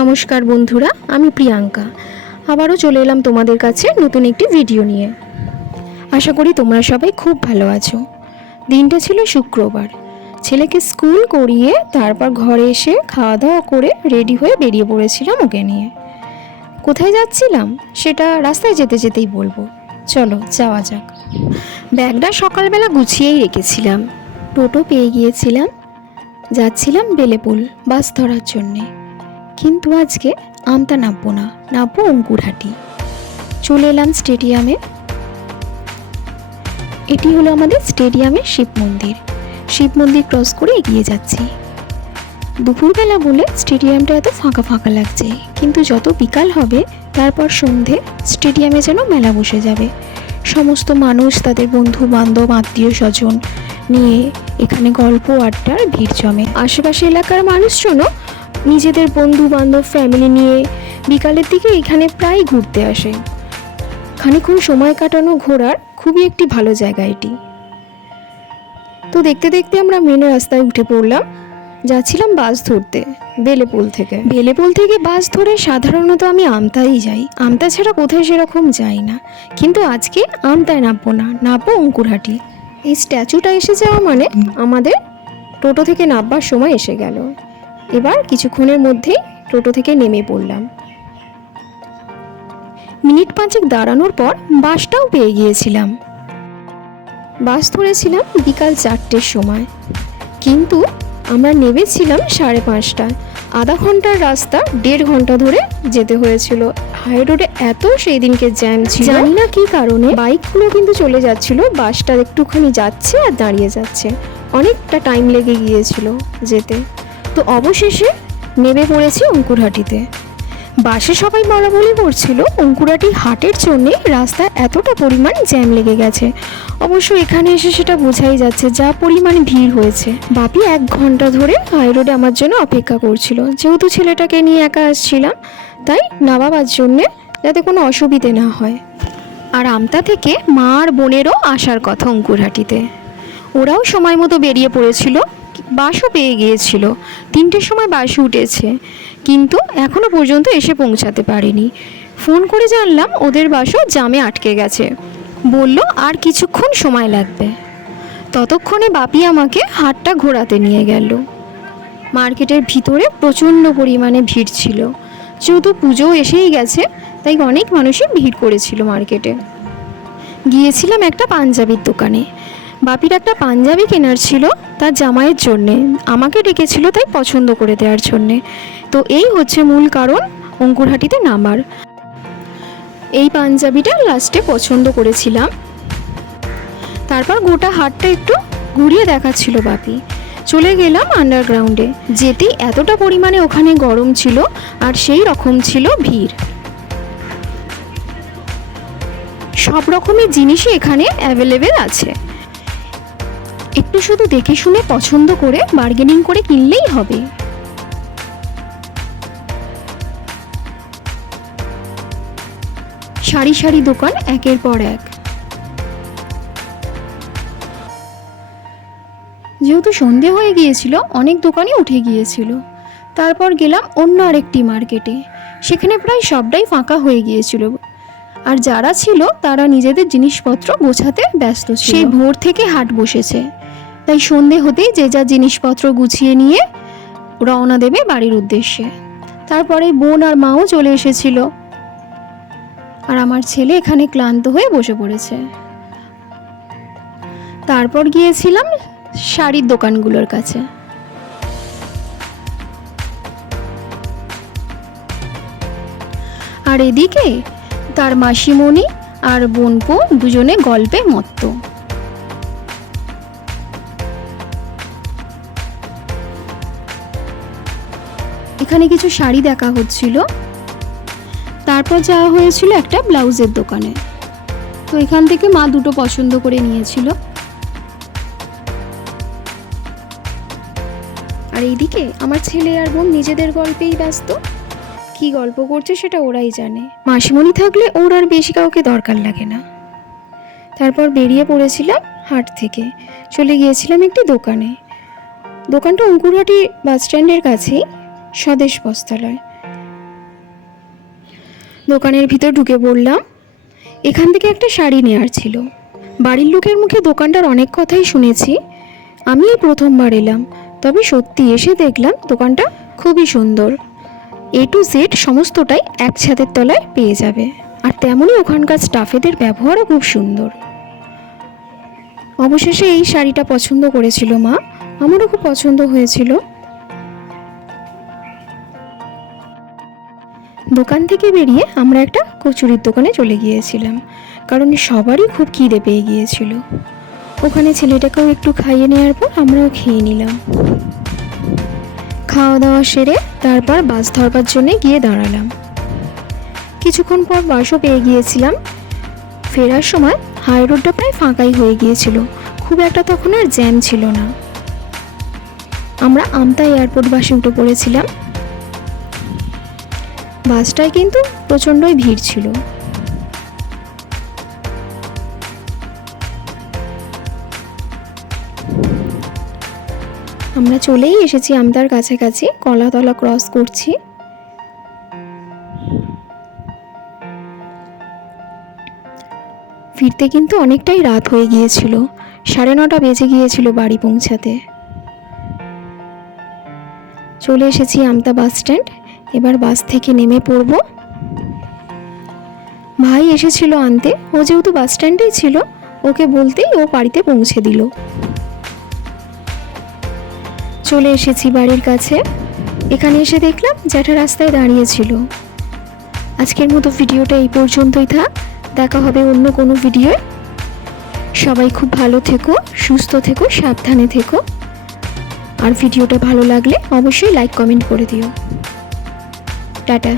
নমস্কার বন্ধুরা, আমি প্রিয়াঙ্কা আবারও চলে এলাম তোমাদের কাছে নতুন একটি ভিডিও নিয়ে। আশা করি তোমরা সবাই খুব ভালো আছো। দিনটা ছিল শুক্রবার। ছেলেকে স্কুল করিয়ে তারপর ঘরে এসে খাওয়া দাওয়া করে রেডি হয়ে বেরিয়ে পড়েছিলাম ওকে নিয়ে। কোথায় যাচ্ছিলাম সেটা রাস্তায় যেতে যেতেই বলবো, চলো যাওয়া যাক। ব্যাগটা সকালবেলা গুছিয়েই রেখেছিলাম। টোটো পেয়ে গিয়েছিলাম, যাচ্ছিলাম বেলেপুল বাস ধরার জন্যে। কিন্তু আজকে আমতা নামবো না, নামবো অঙ্কুরহাটি। চলে এলাম স্টেডিয়ামে। এটি হলো আমাদের স্টেডিয়ামের শিব মন্দির। শিব মন্দির ক্রস করে এগিয়ে যাচ্ছি। দুপুরবেলা বলে স্টেডিয়ামটা এত ফাঁকা ফাঁকা লাগছে, কিন্তু যত বিকাল হবে তারপর সন্ধে স্টেডিয়ামে যেন মেলা বসে যাবে। সমস্ত মানুষ তাদের বন্ধু বান্ধব আত্মীয় স্বজন নিয়ে এখানে গল্প আড্ডার ভিড় জমে। আশেপাশে এলাকার মানুষজনও নিজেদের বন্ধু বান্ধব ফ্যামিলি নিয়ে বিকালের দিকে এখানে প্রায় ঘুরতে আসে। খানিকক্ষণ সময় কাটানো ঘোরার খুবই একটি ভালো জায়গা এটি। তো দেখতে দেখতে আমরা মেন রাস্তায় উঠে পড়লাম। যাচ্ছিলাম বাস ধরতে বেলেপুল থেকে। বেলেপুল থেকে বাস ধরে সাধারণত আমি আমতাই যাই, আমতা ছাড়া কোথায় সেরকম যাই না। কিন্তু আজকে আমতায় নামবো না, নামবো অঙ্কুরহাটি। এই স্ট্যাচুটা এসে যাওয়া মানে আমাদের টোটো থেকে নামবার সময় এসে গেল। এবার কিছুক্ষণের মধ্যেই টোটো থেকে নেমে পড়লাম। মিনিট 5 দাঁড়ানোর পর বাসটাও পেয়ে গিয়েছিলাম। বাস ধরেছিলাম বিকাল 4টের সময়, কিন্তু আমরা নেমেছিলাম 5:30টায়। আধা ঘন্টার রাস্তা 1.5 ঘন্টা ধরে যেতে হয়েছিল। হাই রোডে এত সেই দিনকে জ্যাম ছিল, জানি না কী কারণে। বাইকগুলো কিন্তু চলে যাচ্ছিল, বাসটা একটুখানি যাচ্ছে আর দাঁড়িয়ে যাচ্ছে। অনেকটা টাইম লেগে গিয়েছিল যেতে। তো অবশেষে নেমে পড়েছি অঙ্কুরহাটিতে। বাসে সবাই বলাবলি করছিল অঙ্কুরহাটি হাটের জন্যে রাস্তায় এতটা পরিমাণ জ্যাম লেগে গেছে। অবশ্য এখানে এসে সেটা বোঝাই যাচ্ছে যা পরিমাণ ভিড় হয়েছে। বাপি 1 ঘন্টা ধরে হাই রোডে আমার জন্য অপেক্ষা করছিল। যেহেতু ছেলেটাকে নিয়ে একা আসছিলাম, তাই নামাবার জন্যে যাতে কোনো অসুবিধে না হয়। আর আমতা থেকে মা আর বোনেরও আসার কথা অঙ্কুরহাটিতে। ওরাও সময় মতো বেরিয়ে পড়েছিল, বাসও পেয়ে গিয়েছিল। 3টের সময় বাসে উঠেছে, কিন্তু এখনও পর্যন্ত এসে পৌঁছাতে পারেনি। ফোন করে জানলাম ওদের বাসও জ্যামে আটকে গেছে, বলল আর কিছুক্ষণ সময় লাগবে। ততক্ষণে বাপি আমাকে হাটটা ঘোরাতে নিয়ে গেল। মার্কেটের ভিতরে প্রচণ্ড পরিমাণে ভিড় ছিল। যেহেতু পুজো এসেই গেছে, তাই অনেক মানুষই ভিড় করেছিল মার্কেটে। গিয়েছিলাম একটা পাঞ্জাবির দোকানে। বাপির একটা পাঞ্জাবি কেনার ছিল তার জামাইয়ের জন্যে, আমাকে ডেকেছিল তাই পছন্দ করে দেওয়ার জন্যে। তো এই হচ্ছে মূল কারণ অঙ্কুরহাটিতে নামার। এই পাঞ্জাবিটা লাস্টে পছন্দ করেছিলাম। তারপর গোটা হাটটা একটু ঘুরিয়ে দেখাচ্ছিল বাপি। চলে গেলাম আন্ডারগ্রাউন্ডে। যেতেই এতটা পরিমাণে ওখানে গরম ছিল আর সেই রকম ছিল ভিড়। সব রকমের জিনিসই এখানে অ্যাভেলেবেল আছে। একটু শুধু দেখে শুনে পছন্দ করে বার্গেনিং করে কিনলেই হবে। সারি সারি দোকান একের পর এক। যেহেতু সন্ধে হয়ে গিয়েছিল, অনেক দোকানই উঠে গিয়েছিল। তারপর গেলাম অন্য আরেকটি মার্কেটে। সেখানে প্রায় সবটাই ফাঁকা হয়ে গিয়েছিল, আর যারা ছিল তারা নিজেদের জিনিসপত্র গোছাতে ব্যস্ত ছিল। সেই ভোর থেকে হাট বসেছে, তাই সন্ধে হতেই যে যা জিনিসপত্র গুছিয়ে নিয়ে রওনা দেবে বাড়ির উদ্দেশ্যে। তারপরে বোন আর মাও চলে এসেছিল, আর আমার ছেলে এখানে ক্লান্ত হয়ে বসে পড়েছে। তারপর গিয়েছিলাম শাড়ির দোকানগুলোর কাছে। আর এদিকে তার মাসিমণি আর বোনপো দুজনে গল্পে মত্ত। এখানে কিছু শাড়ি দেখা হচ্ছিল। তারপর যাওয়া হয়েছিল একটা ব্লাউজের দোকানে। তো এখান থেকে মা দুটো পছন্দ করে নিয়েছিল। আর এইদিকে আমার ছেলে আর বোন নিজেদের গল্পেই ব্যস্ত। কি গল্প করছে সেটা ওরাই জানে। মাসিমণি থাকলে ওর আর বেশি কাউকে দরকার লাগে না। তারপর বেরিয়ে পড়েছিলাম হাট থেকে। চলে গিয়েছিলাম একটি দোকানে। দোকানটা অঙ্কুরহাটি বাস স্ট্যান্ডের কাছেই, স্বদেশ বস্ত্রালয়। দোকানের ভিতর ঢুকে পড়লাম। এখান থেকে একটা শাড়ি নেওয়ার ছিল। বাড়ির লোকের মুখে দোকানটার অনেক কথাই শুনেছি, আমি এই প্রথমবার এলাম। তবে সত্যি এসে দেখলাম দোকানটা খুবই সুন্দর। A to Z সমস্তটাই এক ছাদের তলায় পেয়ে যাবে। আর তেমনই ওখানকার স্টাফেদের ব্যবহারও খুব সুন্দর। অবশেষে এই শাড়িটা পছন্দ করেছিল মা, আমারও খুব পছন্দ হয়েছিল। দোকান থেকে বেরিয়ে আমরা একটা কচুরির দোকানে চলে গিয়েছিলাম, কারণ সবারই খুব খিদে পেয়ে গিয়েছিল। ওখানে ছেলেটাকেও একটু খাইয়ে নেওয়ার পর আমরাও খেয়ে নিলাম। খাওয়া দাওয়া সেরে তারপর বাস ধরবার জন্য গিয়ে দাঁড়ালাম। কিছুক্ষণ পর বাসও পেয়ে গিয়েছিলাম। ফেরার সময় হাই রোডটা প্রায় ফাঁকাই হয়ে গিয়েছিল, খুব একটা তখন আর জ্যাম ছিল না। আমরা আমতা এয়ারপোর্ট বাসে উঠে পড়েছিলাম। বাসটায় কিন্তু প্রচণ্ডই ভিড় ছিল। আমরা চলেই এসেছি আমতার কাছাকাছি, কলাতলা ক্রস করছি। ফিরতে কিন্তু অনেকটাই রাত হয়ে গিয়েছিল, 9:30 বেজে গিয়েছিল বাড়ি পৌঁছাতে। চলে এসেছি আমতা বাস স্ট্যান্ড। এবার বাস থেকে নেমে পড়ব। ভাই এসেছিল আনতে, ও যেহেতু বাস স্ট্যান্ডেই ছিল, ওকে বলতেই ও বাড়িতে পৌঁছে দিল। চলে এসেছি বাড়ির কাছে। এখানে এসে দেখলাম জ্যাঠা রাস্তায় দাঁড়িয়েছিল। আজকের মতো ভিডিওটা এই পর্যন্তই থাক, দেখা হবে অন্য কোনো ভিডিওয়। সবাই খুব ভালো থেকো, সুস্থ থেকো, সাবধানে থেকো। আর ভিডিওটা ভালো লাগলে অবশ্যই লাইক কমেন্ট করে দিও। টাটা।